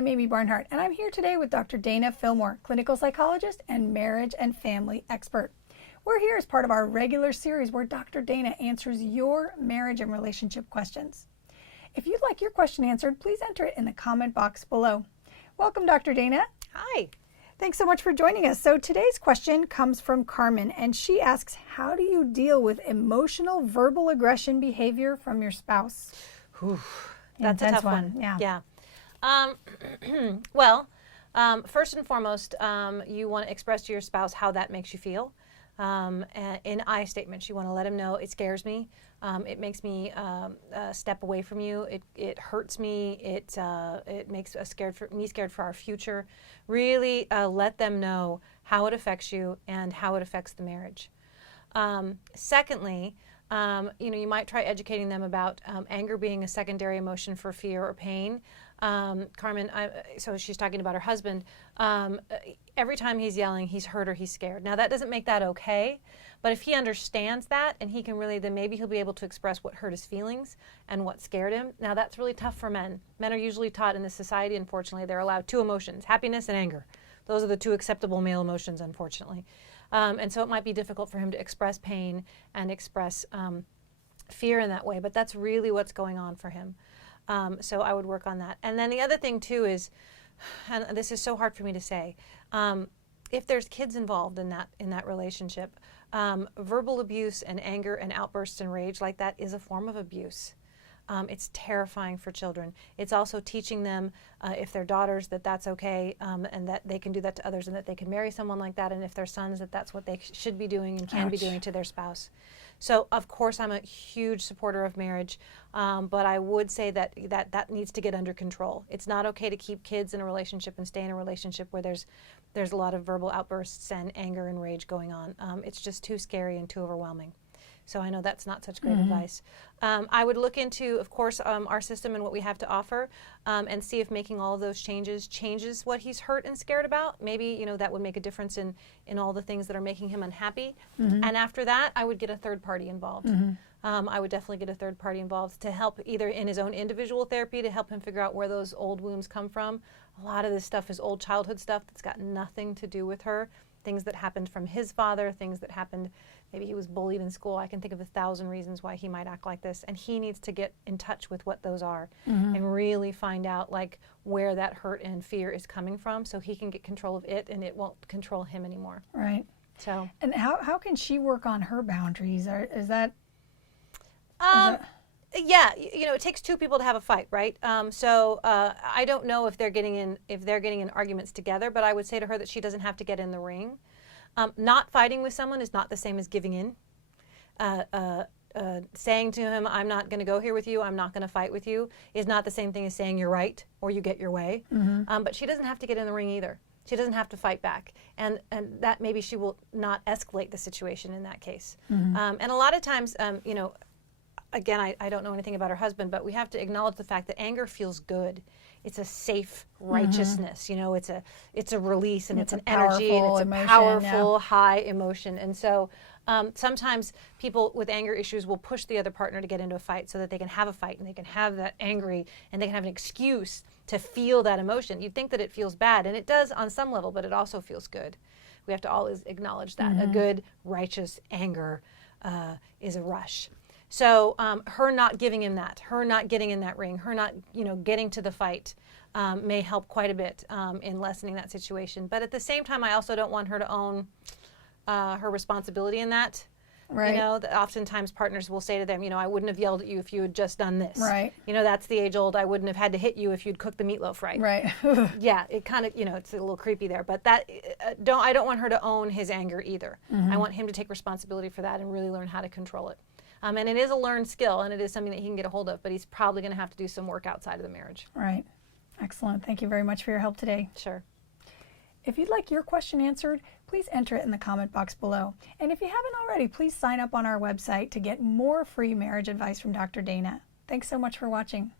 I'm Amy Barnhart, and I'm here today with Dr. Dana Fillmore, clinical psychologist and marriage and family expert. We're here as part of our regular series where Dr. Dana answers your marriage and relationship questions. If you'd like your question answered, please enter it in the comment box below. Welcome, Dr. Dana. Hi. Thanks so much for joining us. So today's question comes from Carmen, and she asks, how do you deal with emotional verbal aggression behavior from your spouse? Whew, that's a tough one. Yeah. Well, first and foremost, you want to express to your spouse how that makes you feel. In I statements, you want to let him know it scares me. It makes me step away from you. It hurts me. It makes us scared for our future. Really let them know how it affects you and how it affects the marriage. Secondly, you might try educating them about anger being a secondary emotion for fear or pain. Carmen, so she's talking about her husband. Every time he's yelling, he's hurt or he's scared. Now that doesn't make that okay, but if he understands that and he can really, then maybe he'll be able to express what hurt his feelings and what scared him. Now that's really tough for men. Men are usually taught in this society, unfortunately, they're allowed two emotions, happiness and anger. Those are the two acceptable male emotions, unfortunately. And so it might be difficult for him to express pain and express fear in that way, but that's really what's going on for him. So I would work on that. And then the other thing too is, and this is so hard for me to say, if there's kids involved in that relationship, verbal abuse and anger and outbursts and rage like that is a form of abuse. It's terrifying for children. It's also teaching them, if they're daughters, that that's okay, and that they can do that to others, and that they can marry someone like that, and if they're sons, that that's what they should be doing and can be doing to their spouse. So, of course, I'm a huge supporter of marriage, but I would say that needs to get under control. It's not okay to keep kids in a relationship and stay in a relationship where there's a lot of verbal outbursts and anger and rage going on. It's just too scary and too overwhelming. So I know that's not such great advice. I would look into, of course, our system and what we have to offer, and see if making all of those changes what he's hurt and scared about. Maybe that would make a difference in all the things that are making him unhappy. And after that, I would get a third party involved. I would definitely get a third party involved to help either in his own individual therapy to help him figure out where those old wounds come from. A lot of this stuff is old childhood stuff that's got nothing to do with her. Things that happened from his father, things that happened, maybe he was bullied in school. I can think of 1,000 reasons why he might act like this. And he needs to get in touch with what those are and really find out where that hurt and fear is coming from so he can get control of it and it won't control him anymore. Right. So. And how can she work on her boundaries? Yeah, it takes two people to have a fight, right? So I don't know if they're getting in arguments together, but I would say to her that she doesn't have to get in the ring. Not fighting with someone is not the same as giving in. Saying to him, I'm not going to go here with you, I'm not going to fight with you, is not the same thing as saying you're right or you get your way. But she doesn't have to get in the ring either. She doesn't have to fight back. And that maybe she will not escalate the situation in that case. And a lot of times, again, I don't know anything about her husband, but we have to acknowledge the fact that anger feels good. It's a safe righteousness. It's a release and it's an energy and it's a powerful, high emotion. And so sometimes people with anger issues will push the other partner to get into a fight so that they can have a fight and they can have that angry and they can have an excuse to feel that emotion. You'd think that it feels bad, and it does on some level, but it also feels good. We have to always acknowledge that. A good, righteous anger is a rush. So her not giving him that, her not getting in that ring, her not getting to the fight may help quite a bit in lessening that situation. But at the same time, I also don't want her to own her responsibility in that. Right. That oftentimes partners will say to them, I wouldn't have yelled at you if you had just done this. Right. That's the age old, I wouldn't have had to hit you if you'd cooked the meatloaf right. Right. Yeah, it kind of, it's a little creepy there. But that I don't want her to own his anger either. I want him to take responsibility for that and really learn how to control it. And it is a learned skill, and it is something that he can get a hold of, but he's probably going to have to do some work outside of the marriage. Right. Excellent. Thank you very much for your help today. Sure. If you'd like your question answered, please enter it in the comment box below. And if you haven't already, please sign up on our website to get more free marriage advice from Dr. Dana. Thanks so much for watching.